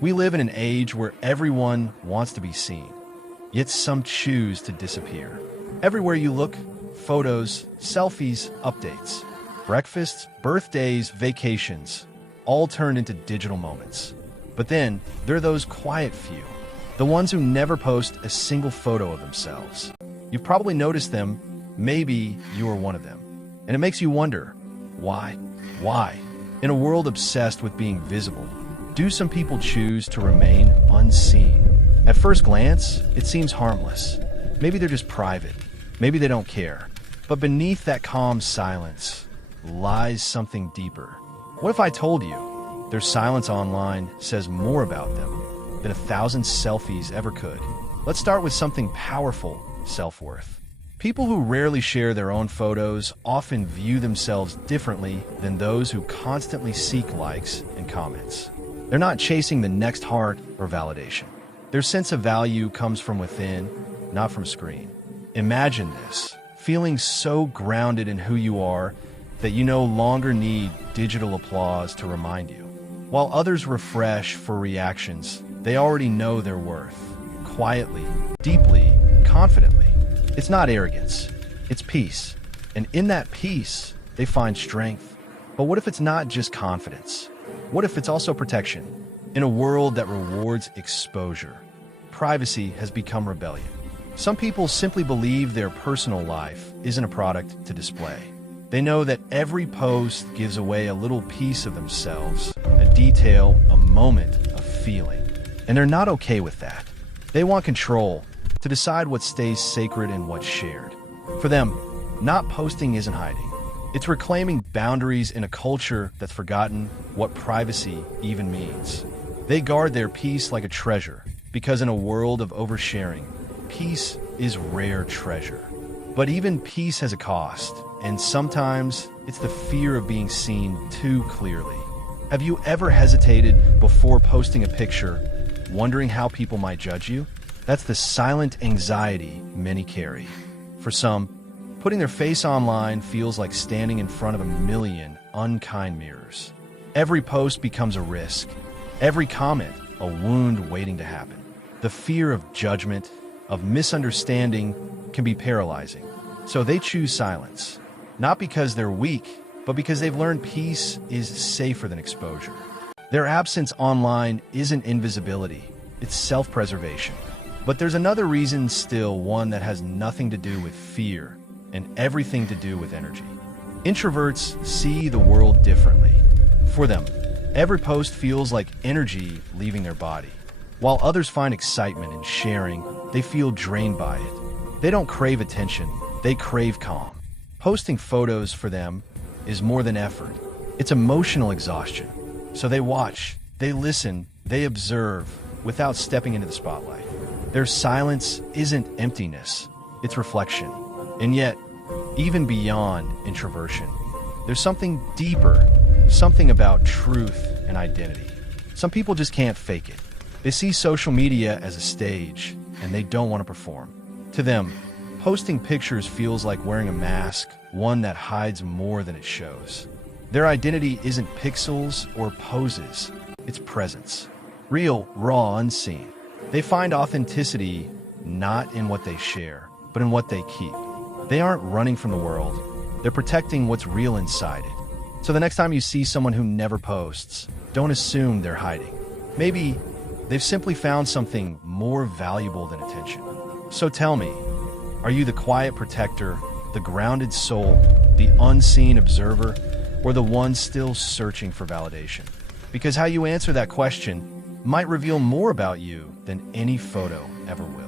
We live in an age where everyone wants to be seen, yet some choose to disappear. Everywhere you look, photos, selfies, updates. Breakfasts, birthdays, vacations, all turned into digital moments. But then, there are those quiet few, the ones who never post a single photo of themselves. You've probably noticed them, maybe you are one of them. And it makes you wonder, why? Why? In a world obsessed with being visible, do some people choose to remain unseen? At first glance, it seems harmless. Maybe they're just private. Maybe they don't care. But beneath that calm silence lies something deeper. What if I told you their silence online says more about them than 1,000 selfies ever could? Let's start with something powerful: self-worth. People who rarely share their own photos often view themselves differently than those who constantly seek likes and comments. They're not chasing the next heart or validation. Their sense of value comes from within, not from screen. Imagine this, feeling so grounded in who you are that you no longer need digital applause to remind you. While others refresh for reactions, they already know their worth. Quietly, deeply, confidently. It's not arrogance, it's peace. And in that peace, they find strength. But what if it's not just confidence? What if it's also protection? In a world that rewards exposure, privacy has become rebellion. Some people simply believe their personal life isn't a product to display. They know that every post gives away a little piece of themselves, a detail, a moment, a feeling. And they're not okay with that. They want control, to decide what stays sacred and what's shared. For them, not posting isn't hiding. It's reclaiming boundaries in a culture that's forgotten what privacy even means. They guard their peace like a treasure, because in a world of oversharing, peace is rare treasure. But even peace has a cost, and sometimes it's the fear of being seen too clearly. Have you ever hesitated before posting a picture, wondering how people might judge you? That's the silent anxiety many carry. For some, putting their face online feels like standing in front of a million unkind mirrors. Every post becomes a risk. Every comment, a wound waiting to happen. The fear of judgment, of misunderstanding, can be paralyzing. So they choose silence. Not because they're weak, but because they've learned peace is safer than exposure. Their absence online isn't invisibility, it's self-preservation. But there's another reason still, one that has nothing to do with fear and everything to do with energy. Introverts see the world differently. For them, every post feels like energy leaving their body. While others find excitement in sharing, they feel drained by it. They don't crave attention, they crave calm. Posting photos for them is more than effort. It's emotional exhaustion. So they watch, they listen, they observe without stepping into the spotlight. Their silence isn't emptiness, it's reflection. And yet, even beyond introversion, there's something deeper, something about truth and identity. Some people just can't fake it. They see social media as a stage, and they don't want to perform. To them, posting pictures feels like wearing a mask, one that hides more than it shows. Their identity isn't pixels or poses, it's presence. Real, raw, unseen. They find authenticity not in what they share, but in what they keep. They aren't running from the world, they're protecting what's real inside it. So the next time you see someone who never posts, don't assume they're hiding. Maybe they've simply found something more valuable than attention. So tell me, are you the quiet protector, the grounded soul, the unseen observer, or the one still searching for validation? Because how you answer that question might reveal more about you than any photo ever will.